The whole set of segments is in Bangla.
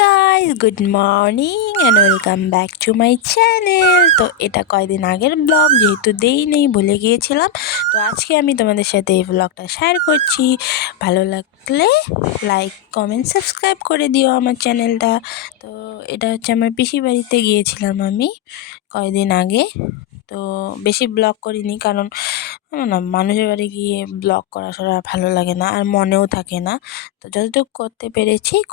Guys, good morning and welcome back to my channel. তো এটা কয়দিন আগের ব্লগ, যেহেতু নেই ভুলে গিয়েছিলাম। তো আজকে আমি তোমাদের সাথে এই ব্লগটা শেয়ার করছি। ভালো লাগলে লাইক, কমেন্ট, সাবস্ক্রাইব করে দিও আমার চ্যানেলটা। তো এটা হচ্ছে আমার পিসির বাড়িতে গিয়েছিলাম আমি কয়দিন আগে। তো বেশি ব্লগ করিনি, কারণ না, মানুষের বাড়ি গিয়ে ব্লগ করা ছাড়া ভালো লাগে না, আর মনেও থাকে না। তো যতটুকু করতে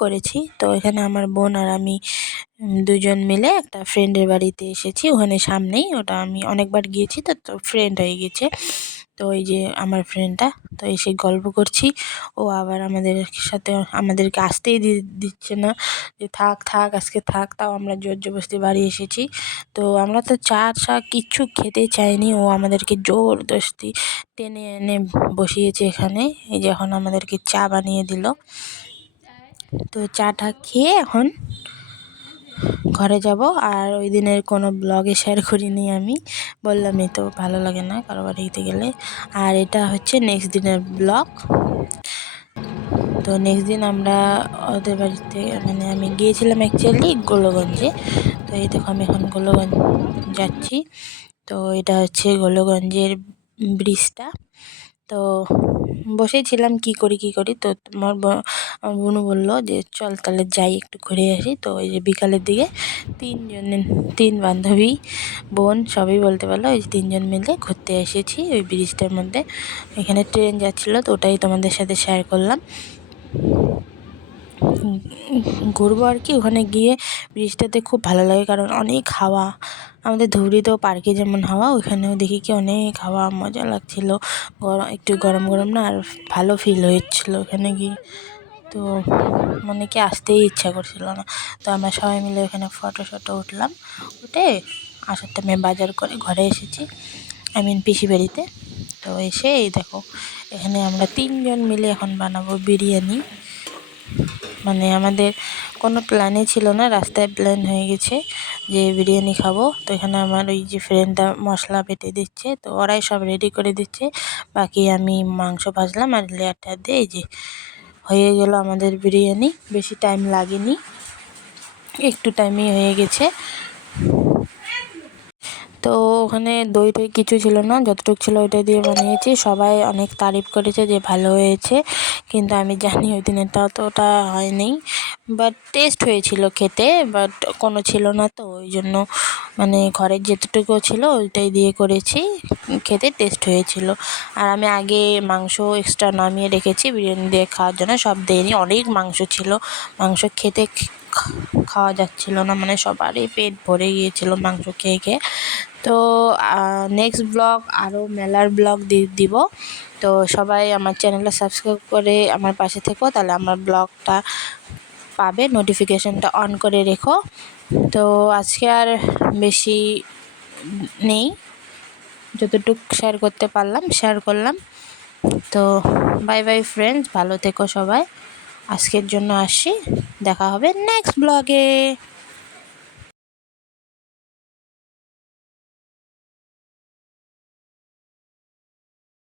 করেছি। তো এখানে আমার বোন আর আমি দুজন মিলে একটা ফ্রেন্ডের বাড়িতে এসেছি। ওখানে সামনেই, ওটা আমি অনেকবার গিয়েছি, তো ফ্রেন্ড হয়ে গেছে। তো এই যে আমার ফ্রেন্ডটা, তো এসে গল্প করছি। ও আবার আমাদেরকে আসতেই দিচ্ছে না, যে থাক থাক আজকে থাক। তাও আমরা জোর জবরদস্তি বাড়ি এসেছি। তো আমরা তো চা কিচ্ছু খেতে চাইনি, ও আমাদেরকে জবরদস্তি টেনে এনে বসিয়েছে এখানে। এই যে এখন আমাদেরকে চা বানিয়ে দিল। তো চাটা খেয়ে এখন ঘরে যাব। আর ওই দিনের কোনো ব্লগে শেয়ার করিনি, আমি বললামই তো, ভালো লাগে না কারো বাড়িতে গেলে। আর এটা হচ্ছে নেক্সট দিনের ব্লগ। তো নেক্সট দিন আমরা ওদের বাড়িতে, মানে আমি গিয়েছিলাম অ্যাকচুয়ালি গোলগঞ্জে। তো এই দেখো আমি এখন গোলগঞ্জ যাচ্ছি। তো এটা হচ্ছে গোলগঞ্জের ব্রিজটা। তো বসেছিলাম কি করি। তো আমার বোনু বললো যে চল তাহলে যাই, একটু ঘুরে আসি। তো ওই যে বিকালের দিকে তিন বান্ধবী, বোন সবই বলতে পারলো, ওই 3জন মিলে ঘুরতে এসেছি ওই ব্রিজটার মধ্যে। এখানে ট্রেন যাচ্ছিলো, তো ওটাই তোমাদের সাথে শেয়ার করলাম। ঘুরবো আর কি। ওখানে গিয়ে ব্রিজটাতে খুব ভালো লাগে, কারণ অনেক হাওয়া। আমাদের ধুবড়িতেও পার্কে যেমন হাওয়া, ওইখানেও দেখি কি অনেক হাওয়া, মজা লাগছিল। একটু গরম গরম না, আর ভালো ফিল হচ্ছিলো ওখানে গিয়ে। তো মনে কি আসতেই ইচ্ছা করছিল না। তো আমরা সবাই মিলে ওখানে ফটো উঠলাম। উঠে আসার টাইমে বাজার করে ঘরে এসেছি, পিসি বাড়িতে। তো এসে এই দেখো, এখানে আমরা 3জন মিলে এখন বানাবো বিরিয়ানি। মানে আমাদের কোনো প্ল্যানই ছিল না, রাস্তায় প্ল্যান হয়ে গেছে যে বিরিয়ানি খাবো। তো এখানে আমার ওই যে ফ্রেন্ডটা মশলা বেটে দিচ্ছে, তো ওরাই সব রেডি করে দিচ্ছে। বাকি আমি মাংস ভাজলাম আর লেয়ারটা দিয়ে এই যে হয়ে গেল আমাদের বিরিয়ানি। বেশি টাইম লাগেনি, একটু টাইমেই হয়ে গেছে। তো ওখানে দই কিছু ছিল না, যতটুকু ছিল ওইটা দিয়ে বানিয়েছি। সবাই অনেক তারিফ করেছে যে ভালো হয়েছে, কিন্তু আমি জানি ওই দিনেরটা অতটা হয়নি। বাট টেস্ট হয়েছিল খেতে, বাট কোনো ছিল না, তো ওই জন্য মানে ঘরের যেতটুকু ছিল ওইটাই দিয়ে করেছি। খেতে টেস্ট হয়েছিল। আর আমি আগে মাংস এক্সট্রা নামিয়ে রেখেছি বিরিয়ানি দিয়ে খাওয়ার জন্য, সব দিইনি। অনেক মাংস ছিল, মাংস খেতে খাওয়া যাচ্ছিল না, মানে সবারই পেট ভরে গিয়েছিল মাংস খেয়ে। তো নেক্সট ব্লগ আরও মেলার ব্লগ দিব। তো সবাই আমার চ্যানেলটা সাবস্ক্রাইব করে আমার পাশে থেকো, তাহলে আমার ব্লগটা পাবে, নোটিফিকেশানটা অন করে রেখো। তো আজকে আর বেশি নেই, যতটুকু শেয়ার করতে পারলাম শেয়ার করলাম। তো বাই বাই ফ্রেন্ডস, ভালো থেকো সবাই। আজকের জন্য আসি, দেখা হবে নেক্সট ব্লগে।